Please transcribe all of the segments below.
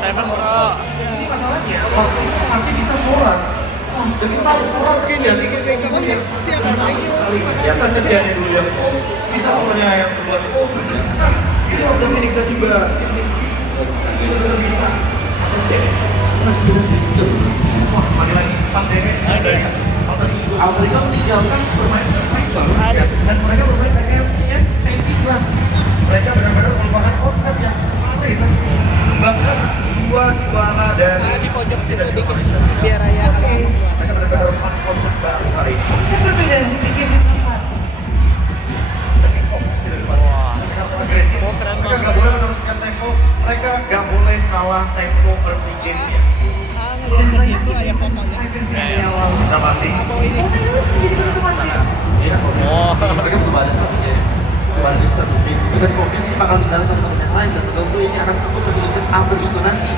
Seven bro. Ini masalahnya masih bisa sholat. Jadi tahu sholat mungkin ya bikin backup aja. Ya saja dia dulu ya. Bisa sholatnya yang kedua. Ini udah minik juga. Ini bisa. Wah, kembali lagi pas DMX. Alter Ego dijalankan bermain baru dan mereka bermain kayak safety class. Mereka benar-benar merupakan konsep yang aneh. Bahkan dua juara dari Di pojok situ dikit biar raya. mereka benar-benar merupakan konsep baru kali ini. Berbeda bikin tempat. Saking fokus di depan. Mereka harus agresif. Mereka nggak boleh menurunkan tempo. Mereka nggak boleh kalah tempo early game-nya. Ke situ ada fotonya. Bisa pasti. Oh. Mereka butuh badan pastinya. Badan bisa sustain. Dan profesi bakal tinggalin teman-teman yang lain dan tentu ini akan satu pendidikan Alter Ego nanti.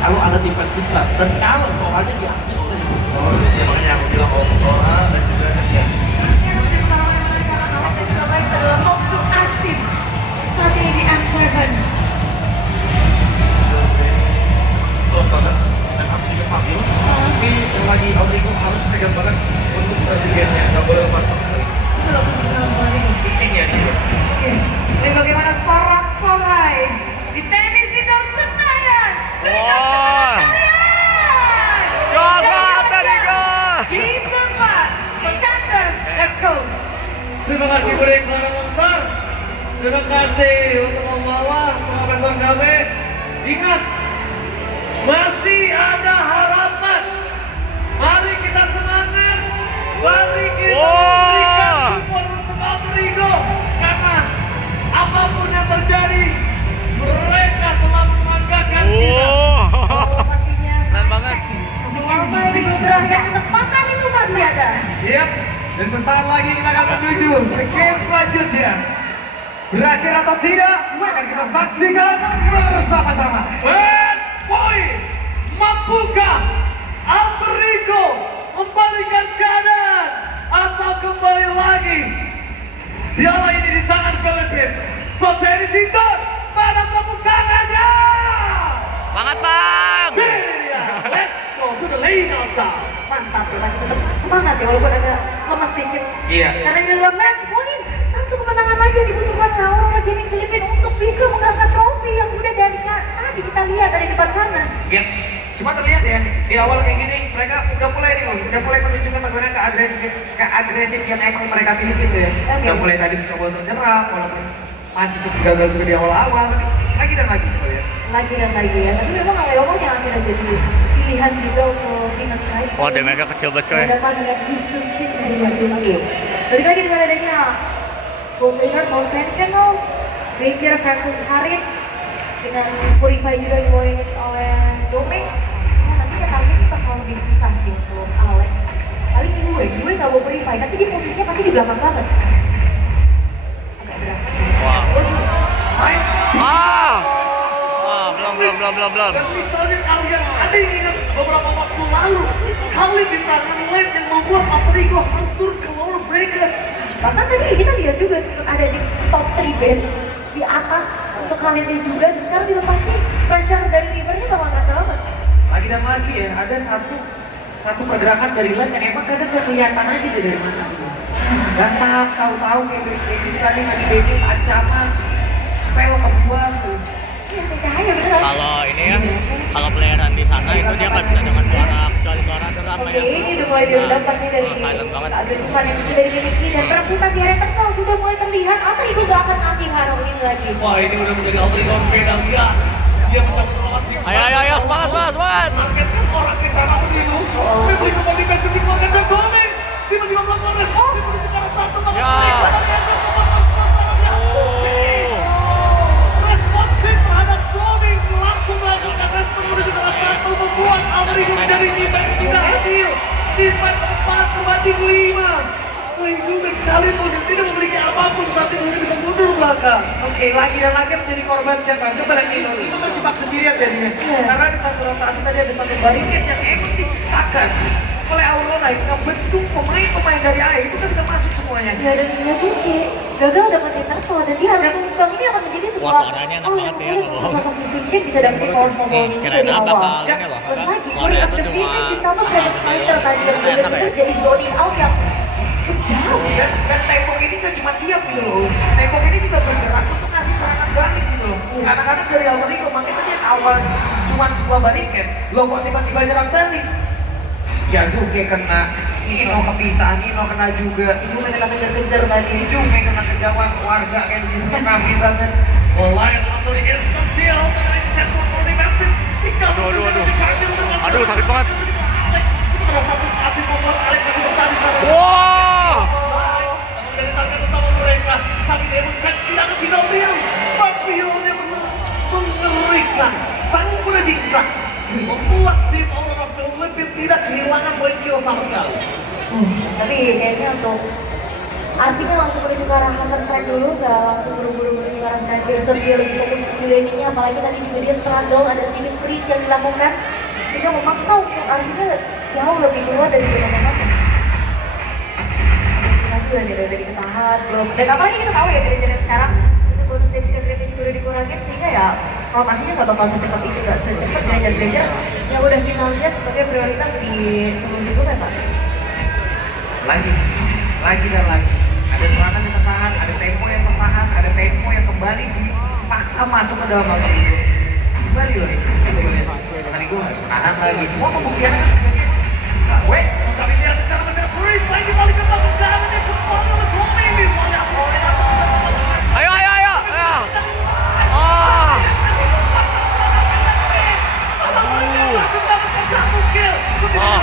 Kalau ada tim besar dan kalau soalnya diambil oleh Oh, jadi makanya aku bilang kalau Sora dan juga ya. Saat ini di M7. Stop banget dan aku juga stabil. Tapi sekali lagi Alter harus pegang banget untuk strateginya. Nggak boleh lepas sama sekali. Belum juga kembali. Kucingnya dia. Oke. Dan bagaimana sorak-sorai di tenis Indoor Senayan? Wah. Jaga Alter Ego. Di tempat contender. Let's go. Terima kasih Budi Clara Monster. Terima kasih untuk membawa pengawasan kami. Ingat, masih ada harapan. Mari kita semangat. Mari kita memberikan support untuk Alter Ego. Karena apapun yang terjadi, mereka telah membanggakan kita. Oh, pastinya. Keren banget. Alter Ego berakhir ketepatan itu masih ada. Yap, dan sesaat lagi kita akan menuju ke game selanjutnya. Berakhir atau tidak, akan kita saksikan bersama-sama. Match point, mampukah Alter Ego membalikan keadaan atau kembali lagi? Piala ini di tangan Filipin. So dari situ, pada tepuk tangannya. Banget bang. Ini dia. Let's go to the lane of down. Mantap ya, masih tetap semangat ya walaupun agak lemas dikit. Iya. Karena ini adalah match point. Satu kemenangan aja dibutuhkan Aurora Gaming Philippines untuk bisa mengangkat trofi yang udah dari tadi kita lihat dari depan sana. Ya, cuma terlihat ya di awal kayak gini mereka udah mulai menunjukkan bagaimana keagresif yang emang mereka miliki tuh ya. Oke. Udah mulai tadi mencoba untuk nyerang walaupun masih cukup gagal juga di awal-awal. Tapi lagi dan lagi coba ya. Lagi dan lagi ya. Tapi memang Leomon yang akhirnya jadi pilihan juga untuk tim terkait. Oh, dia mereka kecil banget coy. Mendapat dengan Isunshin dari Yazuma Game. Balik lagi dengan adanya Gold Laner Conventional, Ranger versus Harit dengan Purify juga dibawain oleh Domeng. Nah, nanti kita target kita selalu lebih susah sih untuk Alek. Paling gue nggak bawa Purify, tapi dia posisinya pasti di belakang banget. Agak berat. Wah. Main. Ah. Wah, belum. Dan misalnya kalian ada yang ingat beberapa waktu lalu kali di tangan lane yang membuat Alter Ego harus turun ke lower bracket. Bahkan tadi kita lihat juga sempat ada di top 3 band di atas untuk kalian juga dan sekarang dilepasin pressure dari rivernya bakal ngerasa banget. lagi dan lagi ya ada satu pergerakan dari lane yang emang kadang gak kelihatan aja deh dari mana gitu. Dan tahu kayak gitu tadi ngasih baby ancaman spell kebuang tuh. Iya, kayak cahaya beneran. Kalau ini ya, kalau playeran di sana itu dia nggak bisa dengan suara kecuali suara drum Oke, ya. ini udah mulai diundang pastinya dari silent banget. keagresivan yang sudah dimiliki dan perebutan di area tengah sudah mulai terlihat. Alter Ego gak akan ngasih haro ini lagi. Wah ini udah menjadi Alter Ego sepeda liar. Dia mencapai lawan tim. Ayo, semangat. Targetnya orang di sana begitu. Membeli kembali ke kesimpulan dan Domeng. Tiba-tiba melakukan respon. Tiba-tiba sekarang satu sama Ya. Responsif terhadap Domeng langsung melakukan respon menuju ke atas tackle membuat Alter Ego menjadi defense tidak adil. Defense 4 berbanding 5. Juga sekalipun tidak memiliki apapun saat itu dia bisa mundur belakang. Oke, lagi dan lagi menjadi korban siapa? Coba lagi Nino. Nino terjebak sendirian jadinya. Karena di satu rotasi tadi ada satu bariket yang emang diciptakan oleh Aurora yang bentuk pemain-pemain dari A itu kan sudah masuk semuanya. Ya dan Miyazuki gagal dapetin turtle dan dia harus tumbang. Ini akan menjadi sebuah Wah, suaranya enak banget sih ya, sulit kalau- untuk sosok Yusunshin bisa dapetin powerful ball-nya juga kirain di apa awal. kali ini loh, Terus apa? lagi, Suaranya Glory of tuh the cuma Phoenix ditambah Travis gitu Fighter doang. tadi yang Enak bener-bener ya? jadi zoning out yang kejam. Dan tembok ini kan cuma diam gitu loh. Tembok ini juga bergerak untuk ngasih serangan balik gitu loh. Kadang-kadang dari Alter Ego, makanya tadi yang awal cuma sebuah bariket, loh kok tiba-tiba nyerang balik. Yasuke kena, Ino kepisah, Ino kena juga. Itu mereka kejar-kejar tadi. Jume kena kejauhan warga kayak begitu, rapi banget. Aduh, sakit banget. Wah. Membuat tim Aurora Philippines tidak kehilangan poin kill sama sekali. Tapi kayaknya untuk artinya langsung menuju ke arah Hunter Strike dulu, nggak langsung buru-buru menuju ke arah Sky Piercer. Dia lebih fokus untuk di laning-nya, apalagi tadi juga dia struggle, ada Civic Freeze yang dilakukan sehingga memaksa untuk Arvida jauh lebih keluar dari zona aman. Lagi lah dia dari tadi ketahan, belum. Dan apalagi kita tahu ya dari sekarang itu bonus damage grade-nya juga udah dikurangin sehingga ya rotasinya nggak bakal secepat itu, nggak secepat Granger yang udah kita lihat sebagai prioritas di sebelum-sebelumnya Pak. Lagi dan lagi. Ada serangan yang tertahan, ada tempo yang tertahan, ada tempo yang kembali dipaksa masuk ke dalam Alter Ego. Kembali lagi. Alter Ego harus menahan lagi. Semua pembuktiannya kan sebenarnya. Wait, Tapi lihat sekarang masih ada Freeze lagi balik ke belakang jalan ini kembali oleh Tommy ini banyak poin. Ayo. Ah. Wah,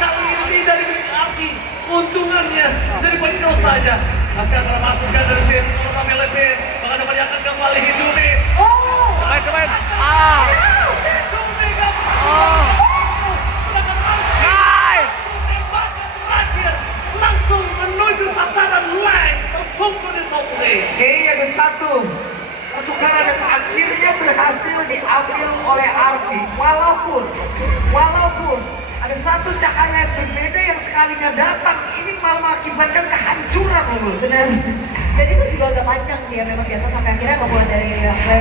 Kali ini dari milik Arki, untungannya jadi penyos saja. Tapi akan masukkan dari tim Kami lebih, bahkan dapat diangkat kembali Hijumi. Oh, Kemain. Ah. Hijumi Ah. Nice. tembakan terakhir langsung menuju sasaran line tersungkur di top lane. Oke, ada satu. Pertukaran yang akhirnya berhasil diambil oleh Arfi. Walaupun ada satu cahaya yang berbeda yang sekalinya datang, ini malah mengakibatkan kehancuran loh. benar. Dan itu juga udah panjang sih ya memang di atas sampai akhirnya ngebuat dari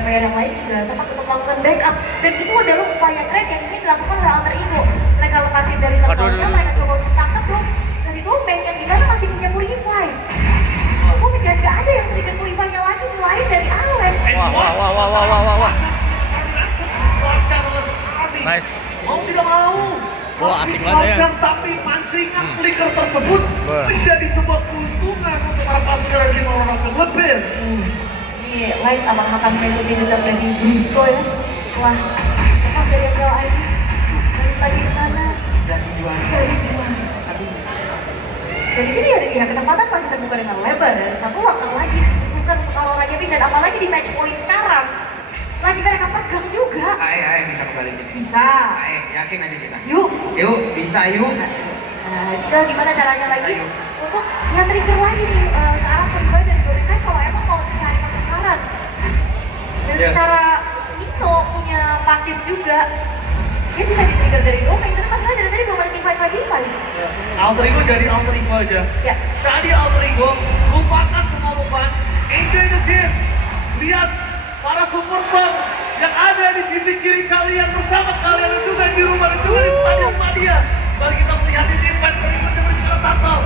player yang lain juga sempat untuk melakukan backup. Dan itu adalah upaya trade yang ingin dilakukan oleh Alter Ego. Mereka lepasin dari levelnya, mereka coba untuk tangkap loh dari domain yang dimana masih punya Purify. Mungkin gak ada yang trigger Purify-nya lagi selain dari Alen. Wah. Nice. Mau tidak mau. Wah, asik banget ya. Dimakan, tapi pancingan flicker tersebut menjadi sebuah keuntungan untuk para pasukan dari tim Aurora Philippines. Ini light abang makan itu dia tetap dari Brusco ya. Wah, lepas dari April ID balik lagi ke sana Dan juara. dari juara. Dari sini ya kesempatan masih terbuka dengan lebar. Ada satu waktu lagi bukan untuk Aurora Gaming dan apalagi di match point sekarang lagi mereka pegang juga. Ae bisa kembali kita. Bisa. Yakin aja kita. Yuk. Bisa yuk. Nah, tinggal gimana caranya lagi Ayo. untuk yang trigger lagi nih ke arah pribadi dari Dominika kalau emang mau cari pertukaran. Dan secara Nino punya pasif juga, dia bisa di-trigger dari domain, tapi masalah dari tadi belum ada teamfight. Alter Ego jadi Alter Ego aja. Ya, Tadi Alter Ego lupakan semua beban, enjoy the game. Lihat para supporter yang ada di sisi kiri kalian bersama kalian dan juga di rumah dan juga di stadion Madia. Mari kita melihat di event berikutnya menuju Tatal.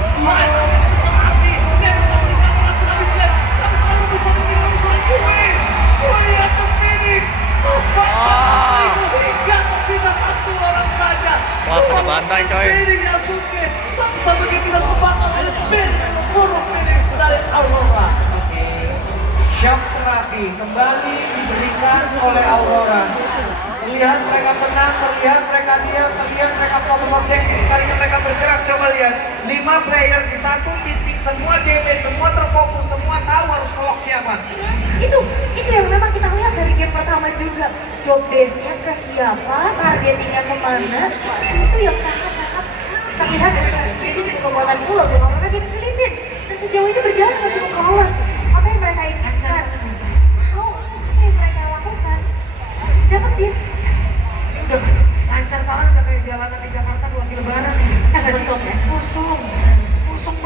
Wah, kena bantai coy. Satu-satu game kita kembangkan oleh Spin Burung Phoenix dari Aurora. Shock terapi kembali diberikan oleh Aurora. Terlihat mereka tenang, terlihat mereka diam, terlihat mereka fokus objektif. Sekalinya mereka bergerak, coba lihat 5 player di satu titik, semua damage, semua terfokus, semua tahu harus kelok siapa. itu yang memang kita lihat dari game pertama juga. Job desk-nya ke siapa, targetingnya kemana, itu yang sangat-sangat terlihat dari ini sebuah kekuatan pula untuk Aurora Game Philippines. Dan sejauh ini berjalan dengan cukup flawless. Apa yang mereka inginkan? Apa yang mereka lakukan? Dapat dia. Udah lancar banget, udah kayak jalanan di Jakarta 2 kali lebaran nih. Kosong ya? Kosong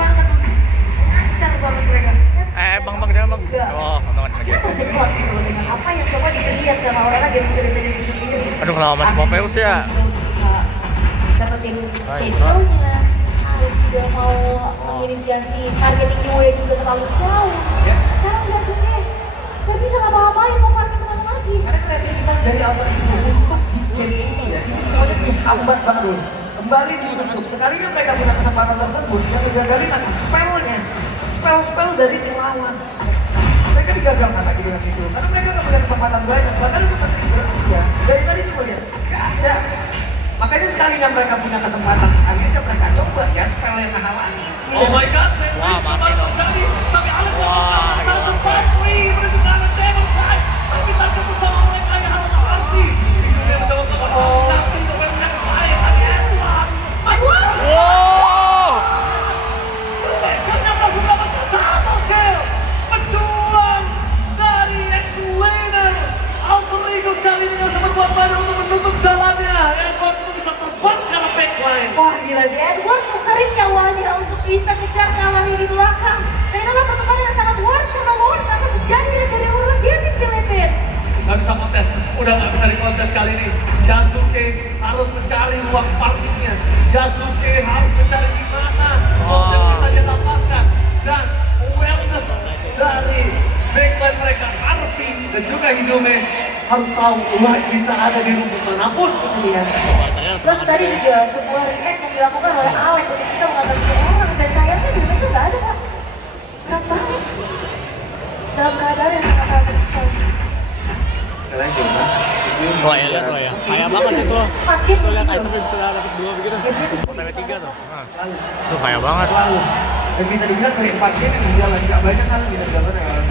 sama Aurora dia punya referensi sendiri. Aduh, kalau Mas Popeus ya. Dapetin channelnya. Alif juga mau menginisiasi targeting gue juga terlalu jauh. Sekarang udah sudah gak bisa ngapa-ngapain mau farming kemana lagi. Karena kreativitas dari Aurora itu untuk di game ini ya, ini semuanya dihambat Bang Dul. Kembali ditutup. Sekalinya mereka punya kesempatan tersebut, yang digagalin apa? Spellnya. Spell dari tim lawan. Mereka digagalkan lagi dengan itu. Karena mereka nggak punya kesempatan banyak. Bahkan itu pasti berarti ya. Dari tadi coba lihat, nggak ada. Makanya sekalinya mereka punya kesempatan, sekalinya mereka coba ya spell yang menghalangi. Oh my god, Wah, mati dong. tapi Alex Wah, satu gila. fight free menuju ke arah Devil Fight, tapi tak bersama oleh Kaya Harus Arsi. Dia mencoba untuk tapi sebenarnya saya tadi Edward. Wow. Ternyata sudah satu kill. Pejuang dari X-Winner. Alter Ego kali ini yang sempat buat badan untuk menutup jalannya. Edward pun bisa terbang ke arah backline. Wah gila sih, Edward nukerin nyawanya untuk bisa kejar kalahnya di belakang. Dan itu adalah pertemuan yang sangat worth karena worth akan terjadi dari Aurora dia di Philippines. Gak bisa kontes, udah gak bisa dikontes kali ini. Yasuke harus mencari ruang parkirnya. Yasuke harus mencari di mana yang bisa dia dapatkan. Dan awareness dari backline mereka, Arfi dan juga Hidome harus tahu light bisa ada di rumput manapun. Iya. Terus tadi juga sebuah react yang dilakukan oleh Alex untuk bisa mengatasi orang dan sayangnya di Indonesia nggak ada Pak. Berat banget. Dalam keadaan yang sangat kritikal. Kalian coba. Wah, ya lihat tuh ya. Kaya banget itu. Makin Tuh lihat gitu. item sudah dapat 2 begitu. OTW 3 tuh. Nah. Tuh kaya banget. Lalu, dan bisa dibilang dari 4 game yang berjalan, nggak banyak hal yang bisa dilakukan oleh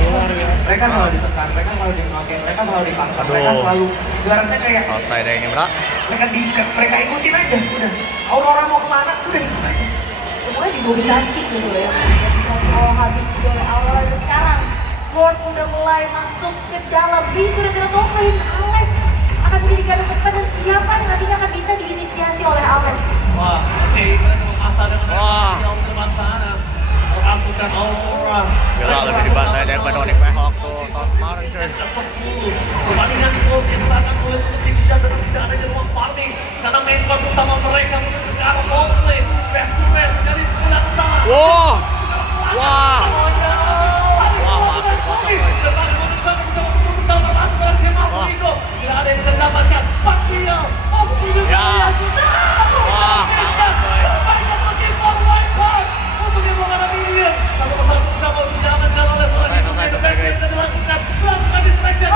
Luar biasa. mereka selalu ditekan, mereka selalu di-notice, mereka selalu dipaksa, Aduh. mereka selalu ibaratnya kayak Selesai deh ini, Bro. mereka diikat, mereka ikutin aja, udah. Aurora mau kemana, udah ikut aja. Semuanya didominasi gitu ya. Oh habis juga oleh Aurora dan sekarang Lord udah mulai masuk ke dalam bis sudah tertokohin Alex akan menjadi garda depan dan siapa yang nantinya akan bisa diinisiasi oleh Alex. Wah, oke, mereka memaksa dengan Wah. jauh depan sana. Pasukan Aurora. Gila, lebih dibantai daripada Onyx Mehawk tuh tahun kemarin, cuy. Ke-10 perbandingan gol yang akan sulit untuk dikejar dan tidak ada ruang farming karena main course utama mereka menuju ke arah botlane. Best to rest dari bulan utama. Wah. Wah. Wah, mati kocok, coy. Tidak ada yang bisa didapatkan. Patrial. Ya. Wah, kalah, coy. Untuk yang menghadapi dia. Satu persatu bersama dijalankan oleh seorang itu. Oke, guys. Bisa dilakukan. Lakukan distraction.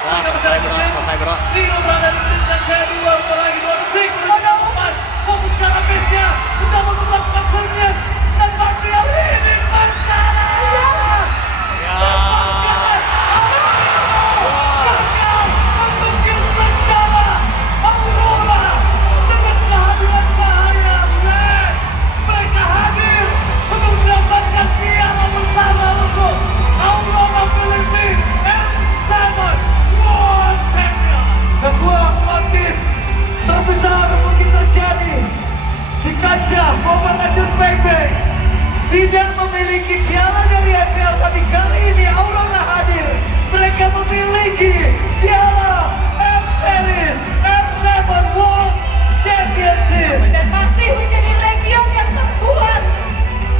Wah, selesai, Bro. Selesai, Bro. Dino berada di peringkat kedua, bentar lagi 2 detik menuju depan. Fokus ke arah base-nya, sudah untuk melakukan sernya. Dan Patrial ini bencana. Ya. Untuk kill secara Aurora dengan kehadiran Cahaya Black. Mereka hadir untuk mendapatkan piala bersama untuk Aurora Philippines M7 World Champion. Sebuah plot twist terbesar mungkin terjadi di kancah Mobile Legends Bang-Bang. Tidak memiliki piala dari FPL, tapi kali ini Aurora hadir. Mereka memiliki piala M-Series M7 World Championship. Dan masih menjadi region yang terkuat.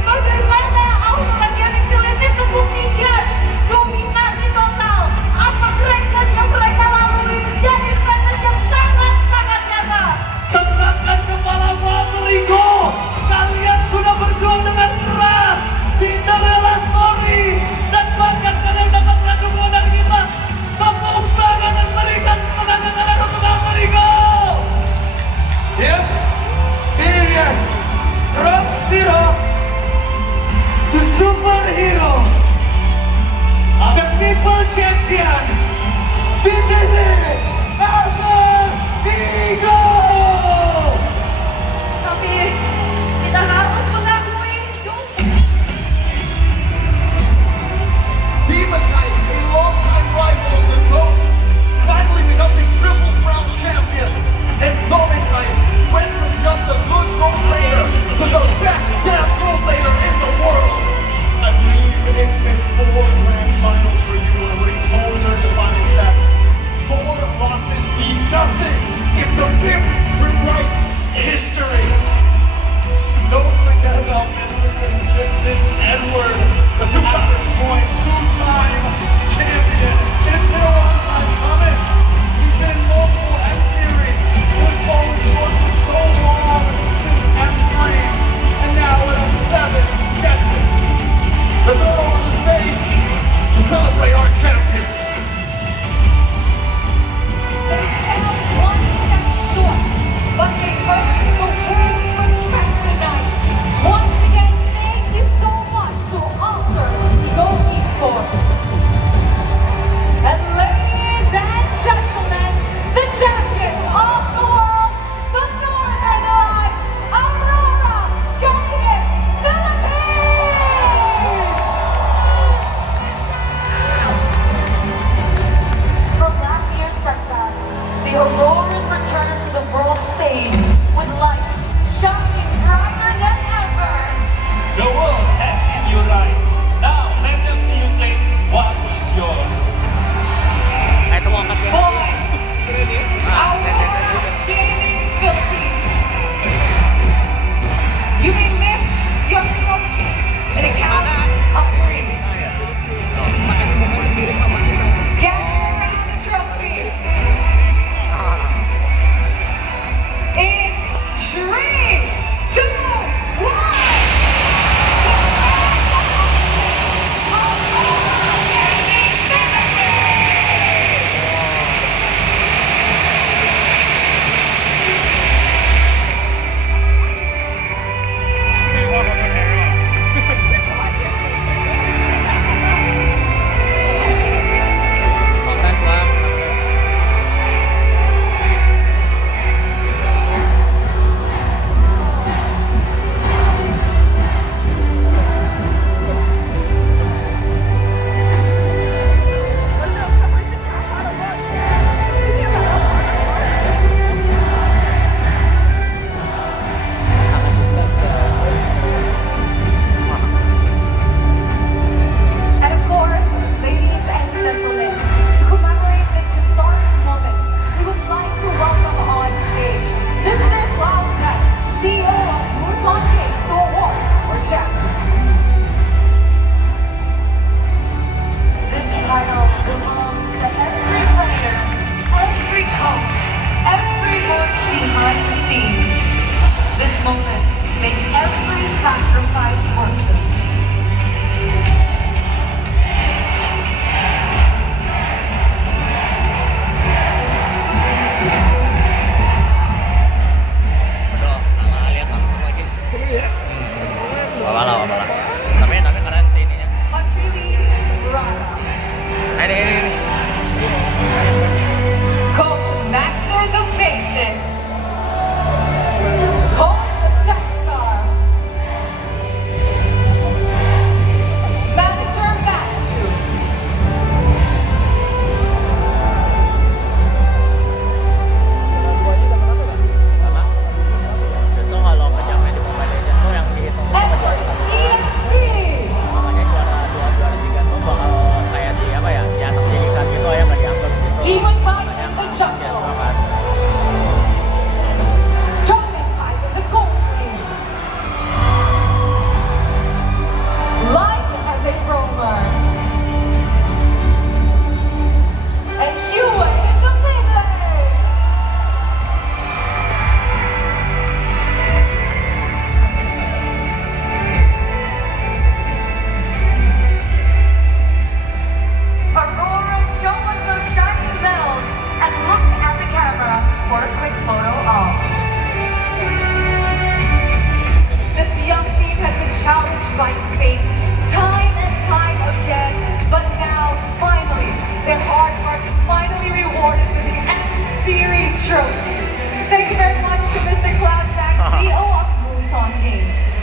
Bagaimana Aurora Gaming Philippines membuktikan dominasi total. Apa record yang mereka lalui menjadi record yang sangat-sangat nyata. Tegakkan kepala Alter Ego. Kalian sudah berjuang dengan keras. Cinderella Story. Dan bahkan kalian dapat melakukan modal kita. Tepuk tangan dan berikan kemenangan untuk Alter Ego. Ya, ini dia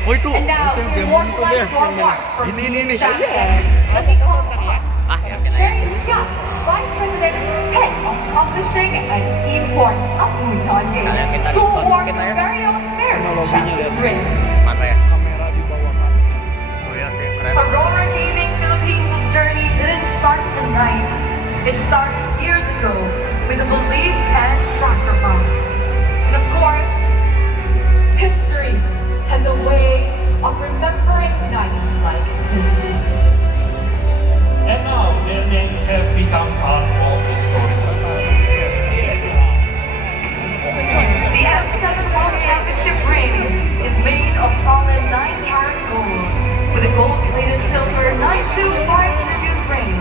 Oh, itu. And now Itu yang to game reward itu one dia, your yang hearts for ini, being ini. champion. Iya. Let me call upon Ah, ya, Cherry Scott, Vice President, Head of Publishing and Esports of Muton Kalian Games, minta to diskon award kita ya. the very own Merit Teknologinya Champions lihat. ring. Mana ya? Kamera di bawah Max. Oh iya sih, keren. Aurora Gaming Philippines' journey didn't start tonight. It started years ago with a belief and sacrifice. And of course, history has a way of remembering nights like this. And now their names have become part of the story. The M7 World Championship ring is made of solid 9-karat gold with a gold-plated silver 925 tribute ring,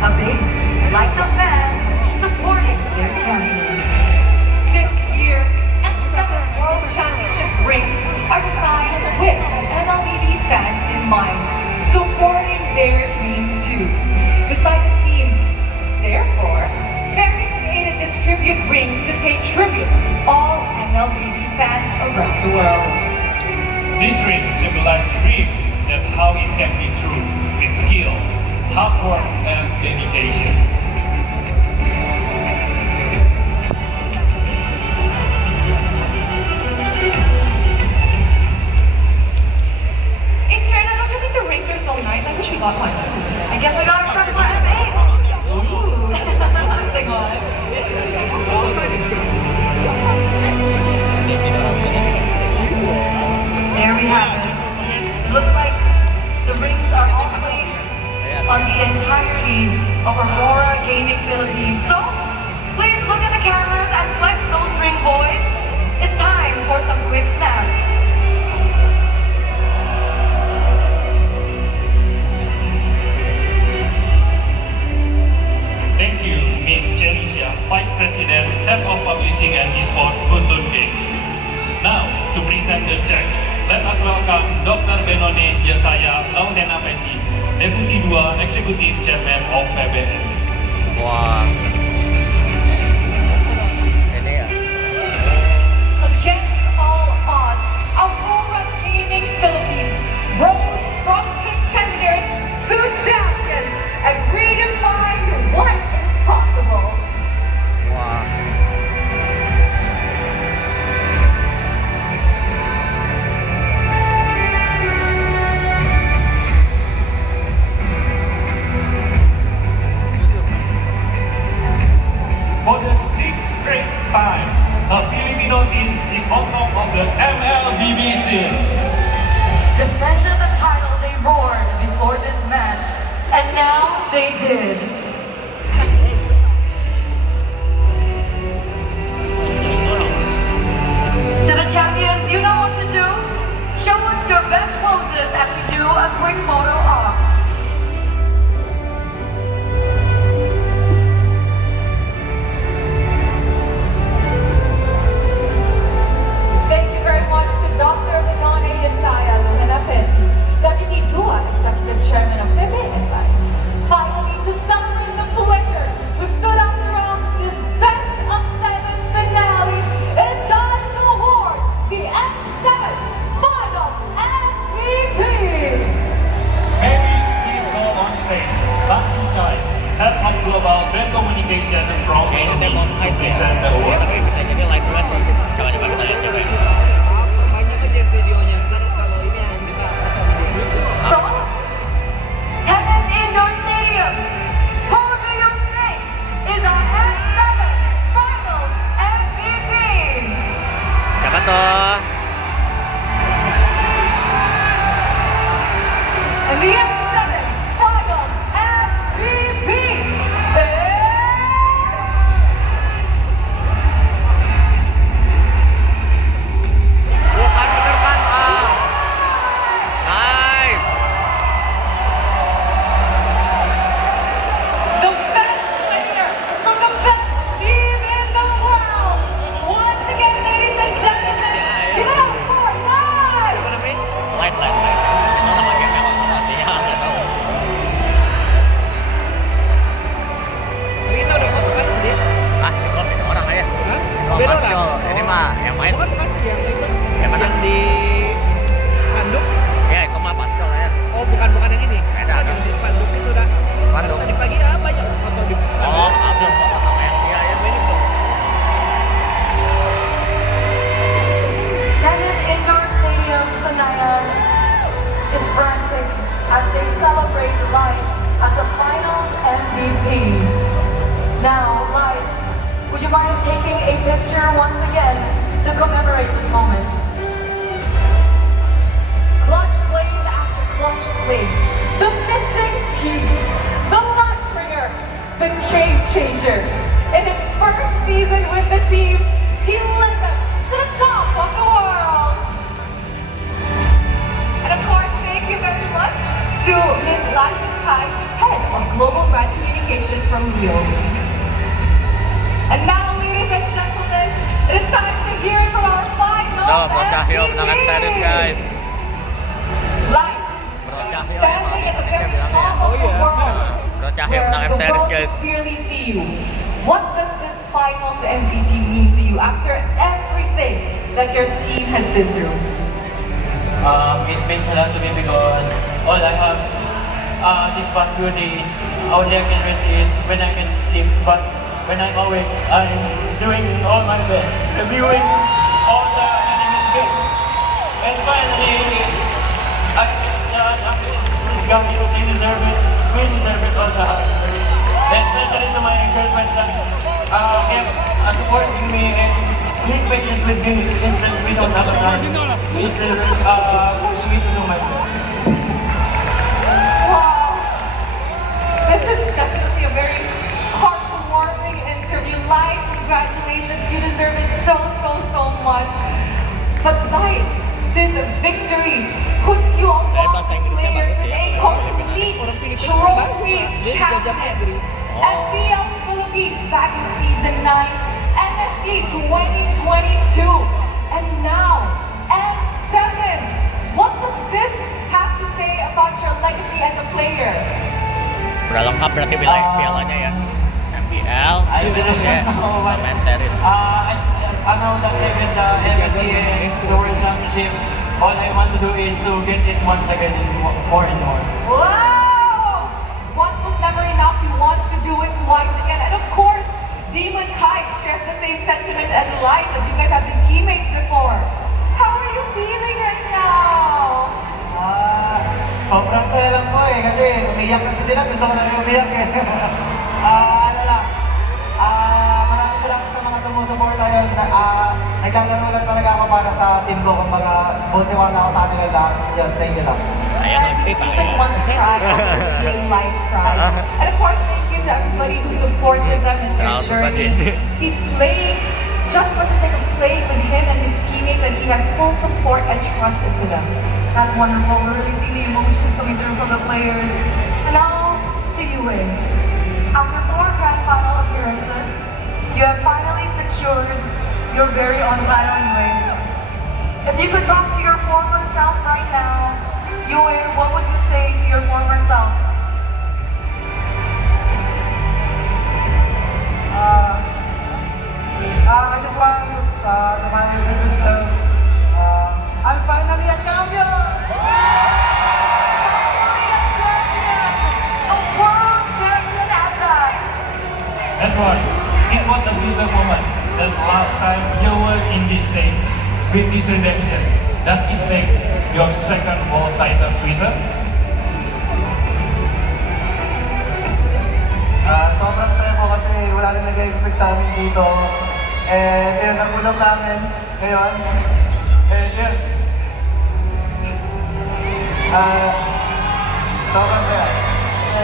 a base like the fans supporting their champion. This year, M7 World Championship rings are designed with MLBB fans in mind, supporting their teams too. Beside the teams, therefore, Ferry created this tribute ring to pay tribute to all MLBB fans around the world. This ring symbolizes dreams and how it can be true with skill, hard work, and dedication. Hey, Taryn, I don't you think the rings are so nice? I wish we got one too. I guess I got it from my MA. Ooh, interesting one. There we have it. It looks like the rings are all placed on the entirety of Aurora Gaming Philippines. So, please look at the cameras and flex those ring boys. It's time for some quick snaps. Thank you, Ms. Janicia, Vice President, Head of Publishing and Esports, Buntun Games. Now, to present the check, let us welcome Dr. Benone Yesaya Laudena Pesi, Deputy 2 Executive Chairman of PBS. Wah. Ini ya. Against all odds, Aurora Gaming Philippines rose from contenders to champions and redefined what is possible. Wah. For the sixth straight time, a Filipino team is on top of the MLBB scene. Defended the title they roared before this match, and now they did. To the champions, you know what to do. Show us your best poses as we do a quick photo op. Thank you very much to Dr. Benone Yesaya Laudena Pesi, Deputy 2 Executive Chairman of PBSI. Finally, to someone the player who stood up throughout this best of 7 finale, it is time to award the M7 Final MVP! May is frantic as they celebrate Light as the finals MVP. Now, Light, would you mind taking a picture once again to commemorate this moment? Clutch plays after clutch plays. The missing piece, the light bringer, the game changer. In his first season with the team, he led them to the top of the world. And of course, thank you very much to Ms. Liza Chai, Head of Global Brand Communication from Rio. And now, ladies and gentlemen, it is time to hear it from our final No, Bro Cahyo menangkan series, guys. Light, Bro Cahyo standing at the very bilangnya. top of the world. Bro Cahyo Where menangkan the series, world guys. can clearly see you. What does this finals MVP mean to you after everything that your team has been through? It means a lot to me because all I have these past few days, only I can rest is when I can sleep. But when I'm awake, I'm doing all my best, reviewing all the enemy's game. And finally, this guy, they deserve it. We deserve it all the hard work. And especially to my girlfriend that kept supporting me and being patient with me instead we don't have a time. We still push me to do my best. Wow! This is definitely a very heartwarming interview. Light, congratulations. You deserve it so much. But Light, this victory puts you on bahasa one Inggrisnya player bagus ya. today complete trophy champion. FPL Philippines back in season 9, NSG 2022, and now N7. What does this have to say about your legacy as a player? Udah lengkap berarti pialanya ya. MPL, USG, sama M Series. I know that even the MSC and the World Championship, all I want to do is to get it once again more and more. Wow! Once was never enough. He wants to do it twice again. And of course, Demon Kite shares the same sentiment as Light, as you guys have been teammates before. How are you feeling right now? Sobrang kaya lang po eh, kasi umiyak kasi nila, gusto ko na rin umiyak eh. Ano lang, maraming salamat sa mga sumusuporta yun. Naglalaro lang talaga ako para sa team ko, kumbaga, buti wala ako sa kanila lahat. Yun, thank you lang. Ayan, And he seems like he wants to cry after seeing Light cry. And of course, thank you to everybody who supported them in their journey. He's playing just for the sake of playing with him and his teammates, and he has full support and trust into them. That's wonderful. We're really seeing the emotions coming through from the players. And now to you, Wei. After 4 grand final appearances, you have finally secured your very own title, Yue. If you could talk to your former self right now, Yue, what would you say to your former self? I just want to remind myself, I'm finally a champion! A world champion at that! That was, it was a beautiful moment. The last time you were in this stage with this redemption. That is like your second world title sweeper. Sobrang saya po kasi wala rin nag-expect sa amin dito. And yun, nagulong namin ngayon. And yun. Sobrang saya. Kasi,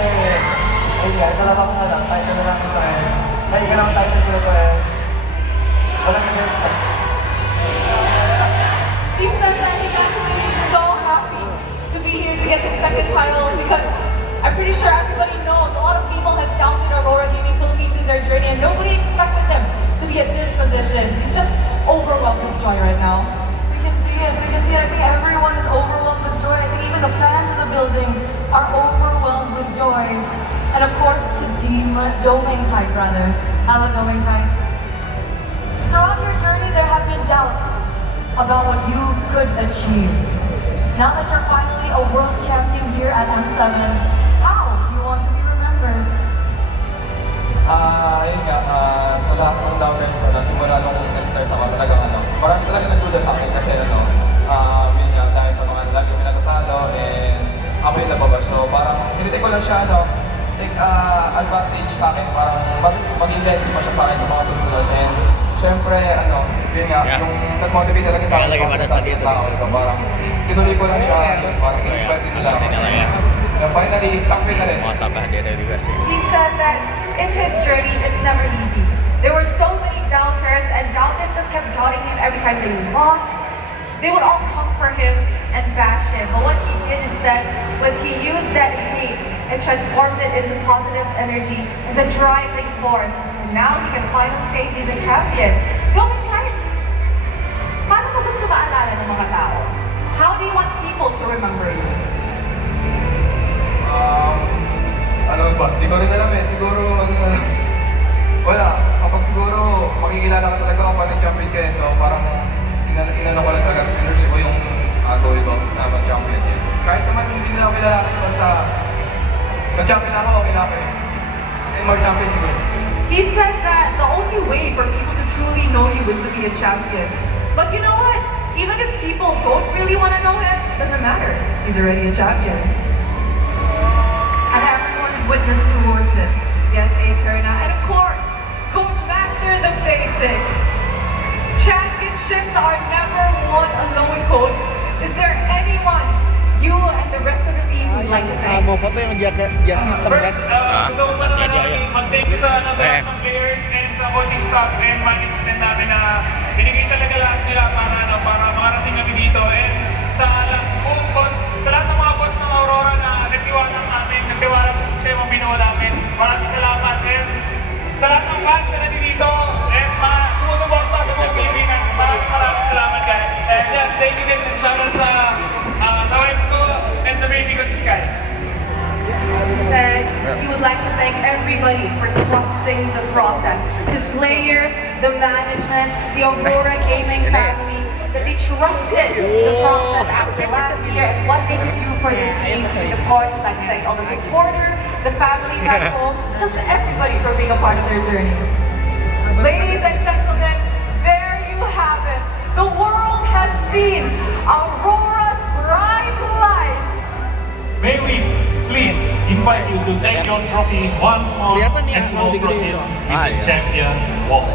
ayun nga, dalawang title na namin ito eh. Ay, ikalawang title ko ito eh. Walang nag-expect. He said that he's actually so happy to be here to get his second title because I'm pretty sure everybody knows a lot of people have doubted Aurora Gaming Philippines in their journey and nobody expected them to be at this position. He's just overwhelmed with joy right now. We can see it. I think everyone is overwhelmed with joy. I think even the fans in the building are overwhelmed with joy. And of course, to Doming Kite, rather. Hello, Doming Kite. Throughout your journey, there have been doubts about what you could achieve. Now that you're finally a world champion here at M7, how do you want to be remembered? Yun nga, sa lahat ng doubters, simula nung nag-start ako, talagang marami talaga nagduda sa akin kasi yun nga, dahil sa mga lagi pinagtatalo, lang siya, take advantage sa akin, parang mas mag-invest pa siya sa akin sa mga susunod. And syempre, yun nga, Yeah. yung nag-motivate talaga sa Kaya akin, lagi yung pada sa sabi akin tao, so parang tinuloy ko lang siya, parang in-inspire din nila ako. And finally, champion na rin. Mga sabah dia dari Gresik. He said that in his journey, it's never easy. There were so many doubters, and doubters just kept doubting him every time they lost. They would all come for him and bash him. But what he did instead was he used that hate and transformed it into positive energy as a driving force. And now he can finally say he's a champion. Going kahit, paano mo gusto maalala ng mga tao? How do you want people to remember you? Ano ba? Di ko rin alam eh. Siguro, wala. Kapag siguro, makikilala ka talaga kung paano champion ka eh. So parang, inano ko lang talaga, energy ko yung goal ko na mag-champion. Kahit naman hindi nila ako kilala, basta mag-champion ako, okay na ako eh. And mag-champion siguro. He said that the only way for people to truly know you is to be a champion. But you know what? Even if people don't really want to know him, doesn't matter. He's already a champion. And everyone is witness towards it. Yes, Eterna. And of course, Coach Master the Basics. Championships are never won alone, Coach. Is there anyone you and the rest of the team would like to thank? Mau foto yang dia simpen kan? Gusto ko sana Iya, iya. mag-thank you sa lahat ng players and sa coaching staff and management namin na binigay talaga lahat nila para makarating kami dito. And sa lahat ng mga boss ng Aurora na nagtiwala namin, nagtiwala sa sistema binuo namin. Maraming salamat. And sa lahat ng fans na nandito and mga sumusuporta sa mga Pilipinas, maraming salamat guys. And yeah, thank you din and shoutout sa wife ko and sa baby ko si Sky. Said he would like to thank everybody for trusting the process. His players, the management, the Aurora Gaming family, that they trusted the process after last year and what they could do for the team. And of course, I'd like to thank all the supporters, the family back home, just everybody for being a part of their journey. Ladies and gentlemen, there you have it. The world has seen Aurora's bright light. May we please invite you to take your trophy once more Kelihatan nih and kalau to digedein proceed tuh. with Ah, the iya. champion walk.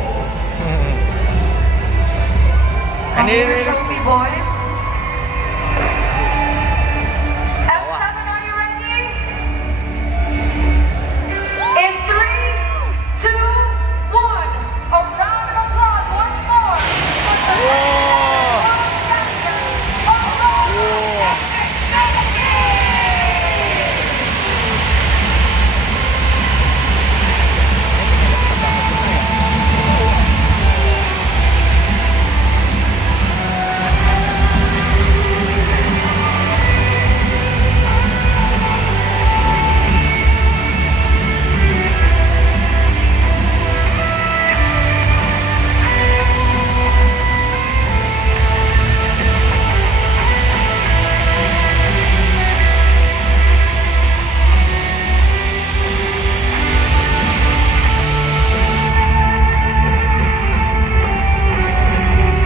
From your trophy, boys. F7, are you ready? In 3, 2, 1. A round of applause once more. For the world champion, Aurora Gaming.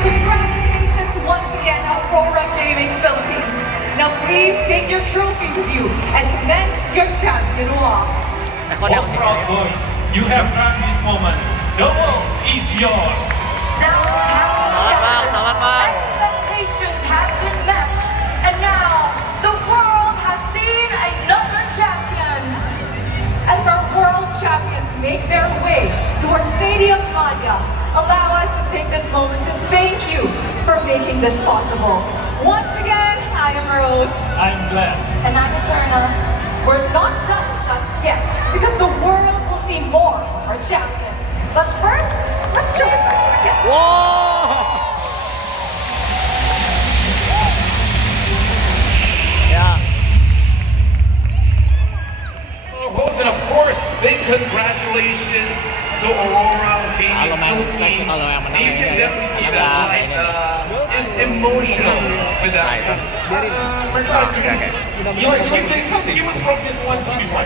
Congratulations once again, Aurora Gaming Philippines. Now please take your trophy with you and commence your champion walk. All proud boys, you have earned this moment. The world is yours. Now, Selamat, Bang. expectations have been met, and now the world has seen another champion. As our world champions make their way towards Stadium Maya, allow us to take this moment to thank you for making this possible. Once again, I am Rose. I'm glad. And I'm Eterna. We're not done just yet, because the world will see more of our champions. But first, let's show it again. Wow. Ya, And of course, big congratulations to Aurora Gaming Kalau main Philippines. kalau yang menang You can ini, definitely see ada that apa light ini? is emotional with Nah, that. itu. You were saying something. It was from this one team before.